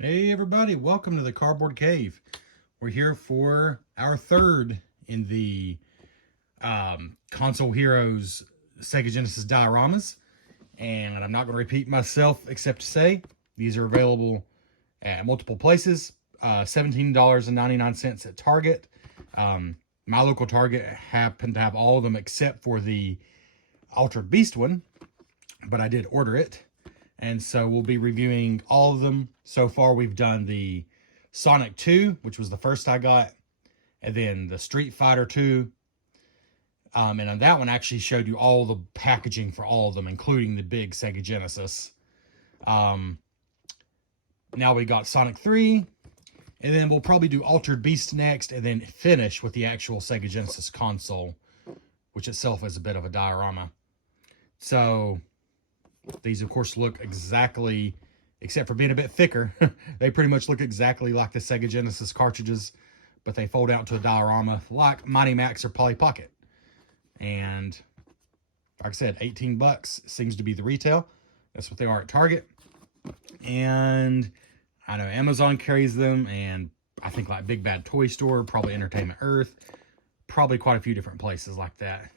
Hey everybody, welcome to the Cardboard Cave. We're here for our third in the Console Heroes Sega Genesis dioramas. And I'm not going to repeat myself except to say these are available at multiple places. $17.99 at Target. My local Target happened to have all of them except for the Altered Beast one, but I did order it. And so we'll be reviewing all of them. So far, we've done the Sonic 2, which was the first I got, and then the Street Fighter 2. And on that one, I actually showed you all the packaging for all of them, including the big Sega Genesis. Now we got Sonic 3, and then we'll probably do Altered Beast next, and then finish with the actual Sega Genesis console, which itself is a bit of a diorama. So these, of course, look exactly, except for being a bit thicker, they pretty much look exactly like the Sega Genesis cartridges, but they fold out to a diorama like Mighty Max or Polly Pocket. And like I said, 18 bucks seems to be the retail. That's what they are at Target. And I know Amazon carries them, and I think like Big Bad Toy Store, probably Entertainment Earth, probably quite a few different places like that.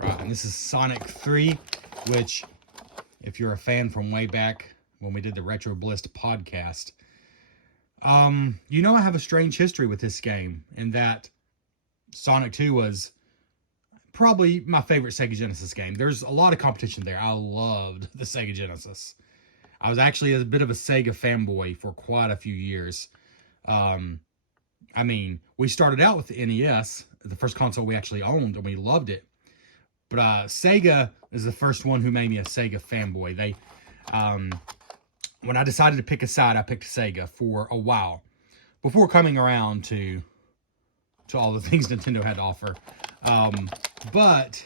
And this is Sonic 3, which, if you're a fan from way back when we did the Retro Bliss podcast, you know I have a strange history with this game, in that Sonic 2 was probably my favorite Sega Genesis game. There's a lot of competition there. I loved the Sega Genesis. I was actually a bit of a Sega fanboy for quite a few years. I mean, we started out with the NES, the first console we actually owned, and we loved it. But Sega is the first one who made me a Sega fanboy. They, when I decided to pick a side, I picked Sega for a while before coming around to all the things Nintendo had to offer. But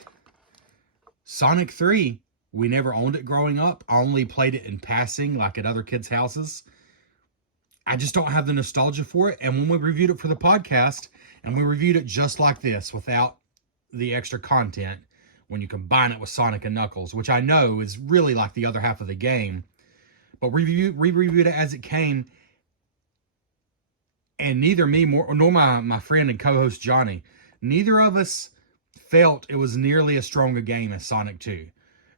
Sonic 3, we never owned it growing up. I only played it in passing, like at other kids' houses. I just don't have the nostalgia for it. And when we reviewed it for the podcast, and we reviewed it just like this, without the extra content, when you combine it with Sonic and Knuckles, which I know is really like the other half of the game, but we reviewed it as it came, and neither me nor my friend and co-host Johnny, neither of us felt it was nearly as strong a game as Sonic 2.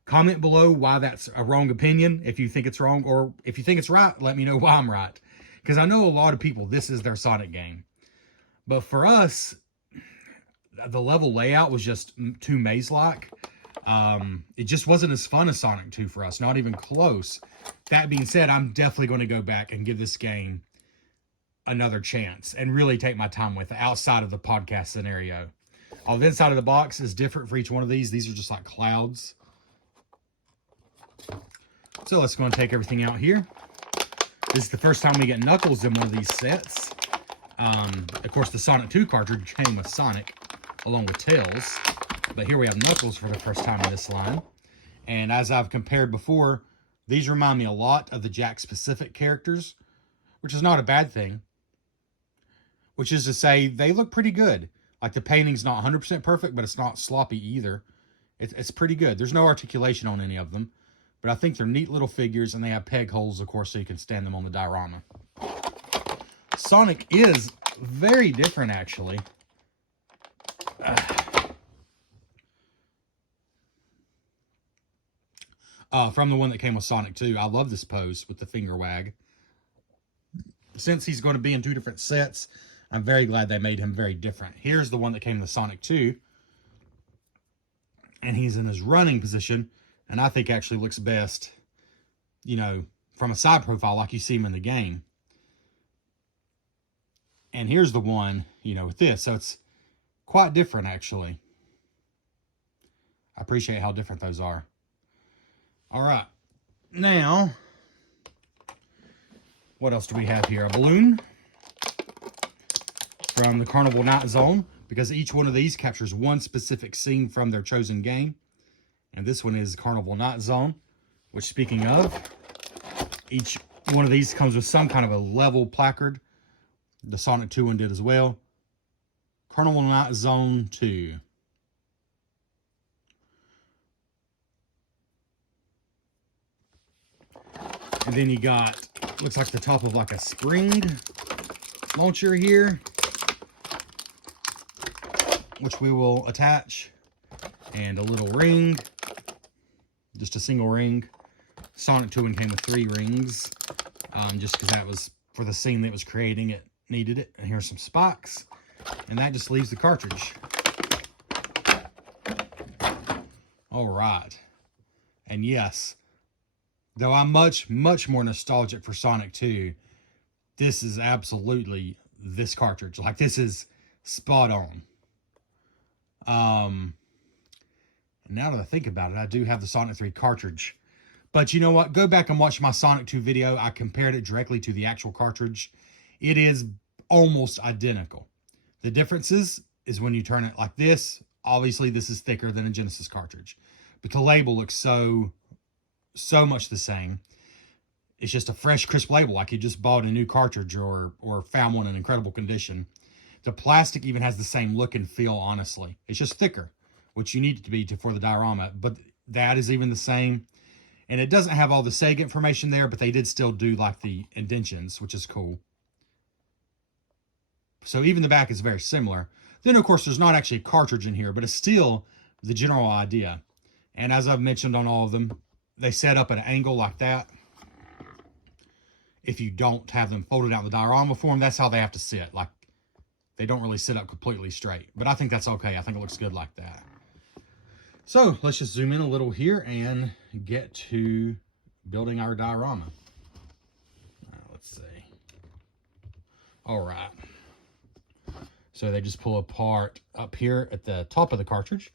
Comment below why that's a wrong opinion, if you think it's wrong, or if you think it's right, let me know why I'm right. Because I know a lot of people, this is their Sonic game. But for us, the level layout was just too maze-like. It just wasn't as fun as Sonic 2 for us, not even close. That being said, I'm definitely going to go back and give this game another chance and really take my time with it outside of the podcast scenario. On the inside of the box is different for each one of these. These are just like clouds. So let's go and take everything out here. This is the first time we get Knuckles in one of these sets. Of course, the Sonic 2 cartridge came with Sonic, along with Tails. But here we have Knuckles for the first time in this line. And as I've compared before, these remind me a lot of the Jack-specific characters, which is not a bad thing. Which is to say, they look pretty good. Like, the painting's not 100% perfect, but it's not sloppy either. It's pretty good. There's no articulation on any of them. But I think they're neat little figures, and they have peg holes, of course, so you can stand them on the diorama. Sonic is very different, actually. From the one that came with Sonic 2. I love this pose with the finger wag. Since he's going to be in two different sets, I'm very glad they made him very different. Here's the one that came with Sonic 2. And he's in his running position. And I think actually looks best, you know, from a side profile like you see him in the game. And here's the one, you know, with this. So it's quite different, actually. I appreciate how different those are. All right. Now, what else do we have here? A balloon from the Carnival Night Zone, because each one of these captures one specific scene from their chosen game. And this one is Carnival Night Zone, which, speaking of, each one of these comes with some kind of a level placard. The Sonic 2 one did as well. Carnival Night Zone 2. And then you got, looks like the top of like a spring launcher here, which we will attach, and a little ring, just a single ring. Sonic 2 one came with 3 rings, just because that was for the scene that was creating it, needed it. And here's some spikes, and that just leaves the cartridge. All right. And yes, though I'm much more nostalgic for Sonic 2, this is absolutely this cartridge. Like, this is spot on. And now that I think about it, I do have the Sonic 3 cartridge. But you know what? Go back and watch my Sonic 2 video. I compared it directly to the actual cartridge. It is almost identical. The differences is when you turn it like this. Obviously, this is thicker than a Genesis cartridge. But the label looks so much the same. It's just a fresh, crisp label, like you just bought a new cartridge or found one in incredible condition. The plastic even has the same look and feel, honestly. It's just thicker, which you need it to be for the diorama. But that is even the same. And it doesn't have all the Sega information there, but they did still do like the indentions, which is cool. So even the back is very similar. Then, of course, there's not actually a cartridge in here, but it's still the general idea. And as I've mentioned on all of them, they set up at an angle like that. If you don't have them folded out in the diorama form, that's how they have to sit. Like, they don't really sit up completely straight. But I think that's okay. I think it looks good like that. So, let's just zoom in a little here and get to building our diorama. Let's see. All right. So, they just pull apart up here at the top of the cartridge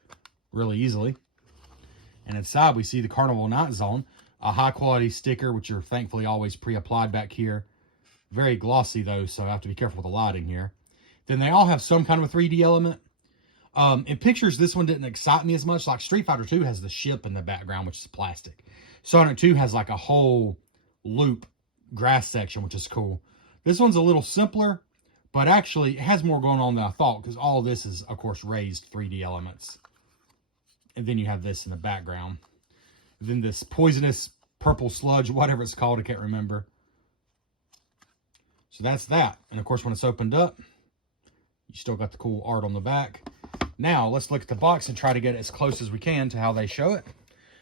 really easily. And inside, we see the Carnival Night Zone, a high-quality sticker, which are thankfully always pre-applied back here. Very glossy, though, so I have to be careful with the lighting here. Then they all have some kind of a 3D element. In pictures, this one didn't excite me as much. Like Street Fighter 2 has the ship in the background, which is plastic. Sonic 2 has like a whole loop grass section, which is cool. This one's a little simpler, but actually it has more going on than I thought, because all this is, of course, raised 3D elements. And then you have this in the background. Then this poisonous purple sludge, whatever it's called, I can't remember. So that's that. And of course, when it's opened up, you still got the cool art on the back. Now, let's look at the box and try to get as close as we can to how they show it.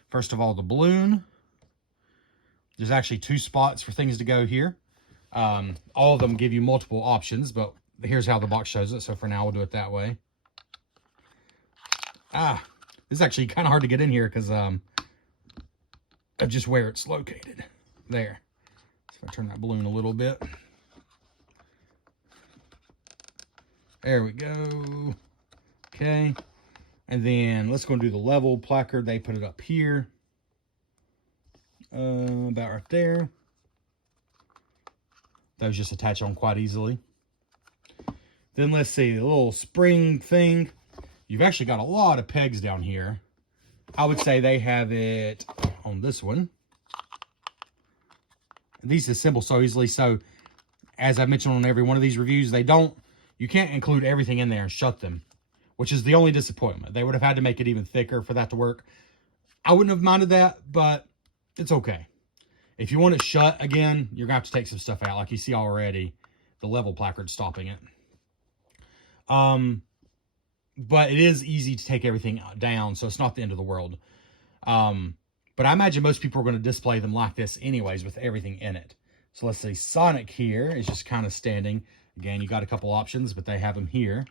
First of all, the balloon. There's actually 2 spots for things to go here. All of them give you multiple options, but here's how the box shows it. So for now, we'll do it that way. This is actually kind of hard to get in here because of just where it's located. There. So if I turn that balloon a little bit. There we go. Okay. And then let's go and do the level placard. They put it up here. About right there. Those just attach on quite easily. Then let's see, the little spring thing. You've actually got a lot of pegs down here. I would say they have it on this one. These assemble so easily. So, as I mentioned on every one of these reviews, you can't include everything in there and shut them, which is the only disappointment. They would have had to make it even thicker for that to work. I wouldn't have minded that, but it's okay. If you want it shut again, you're going to have to take some stuff out. Like you see already, the level placard stopping it. But it is easy to take everything down, so it's not the end of the world. But I imagine most people are going to display them like this anyways with everything in it. So let's see, Sonic here is just kind of standing. Again, you got a couple options, but they have them here.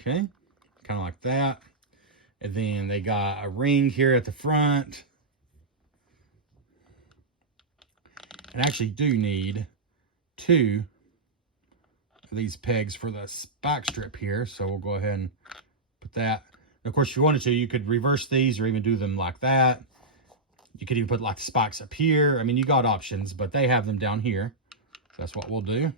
Okay, kind of like that. And then they got a ring here at the front. And I actually do need 2 of these pegs for the spike strip here. So we'll go ahead and put that. And of course, if you wanted to, you could reverse these or even do them like that. You could even put like the spikes up here. I mean, you got options, but they have them down here. That's what we'll do.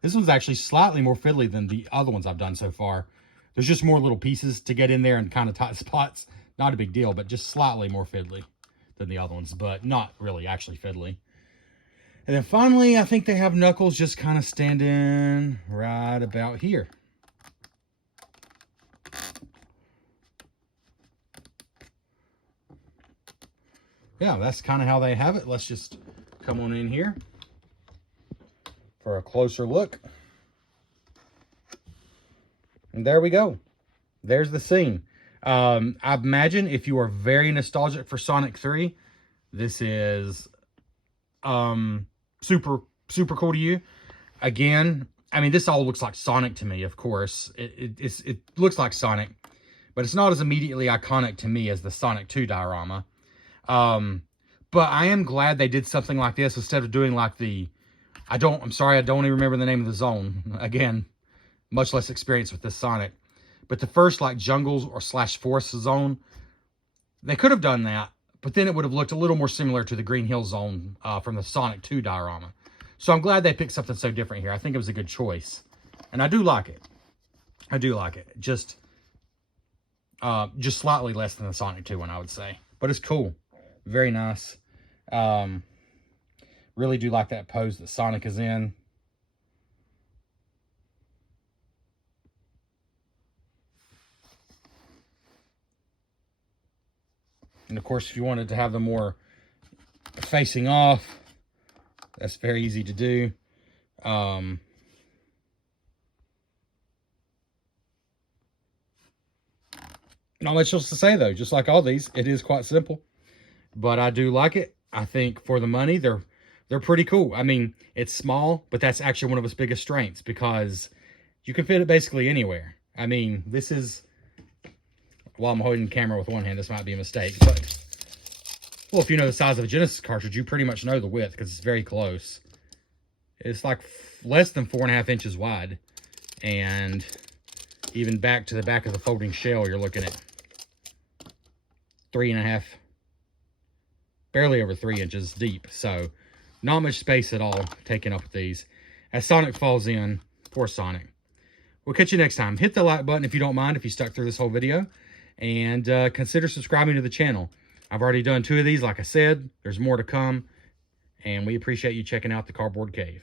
This one's actually slightly more fiddly than the other ones I've done so far. There's just more little pieces to get in there and kind of tight spots. Not a big deal, but just slightly more fiddly than the other ones, but not really actually fiddly. And then finally, I think they have Knuckles just kind of standing right about here. yeah, that's kind of how they have it. Let's just come on in here for a closer look. And there we go. There's the scene. I imagine if you are very nostalgic for Sonic 3, this is super cool to you. Again, I mean, this all looks like Sonic to me, of course. It looks like Sonic, but it's not as immediately iconic to me as the Sonic 2 diorama. But I am glad they did something like this instead of doing like the, I'm sorry, I don't even remember the name of the zone. Again, much less experience with this Sonic. But the first like jungles or / forest zone, they could have done that, but then it would have looked a little more similar to the Green Hill Zone from the Sonic 2 diorama. So I'm glad they picked something so different here. I think it was a good choice. And I do like it. I do like it. Just slightly less than the Sonic 2 one, I would say. But it's cool. Very nice. Really do like that pose that Sonic is in. And of course, if you wanted to have them more facing off, that's very easy to do. Not much else to say though. Just like all these, it is quite simple. But I do like it. I think for the money, they're pretty cool. I mean, it's small, but that's actually one of its biggest strengths because you can fit it basically anywhere. I mean, this is, while I'm holding the camera with one hand, this might be a mistake, but, well, if you know the size of a Genesis cartridge, you pretty much know the width because it's very close. It's like less than 4.5 inches wide. And even back to the back of the folding shell, you're looking at 3.5, barely over 3 inches deep. So not much space at all taken up with these. As Sonic falls in, poor Sonic. We'll catch you next time. Hit the like button if you don't mind, if you stuck through this whole video. And consider subscribing to the channel. I've already done 2 of these, like I said. There's more to come. And we appreciate you checking out the Cardboard Cave.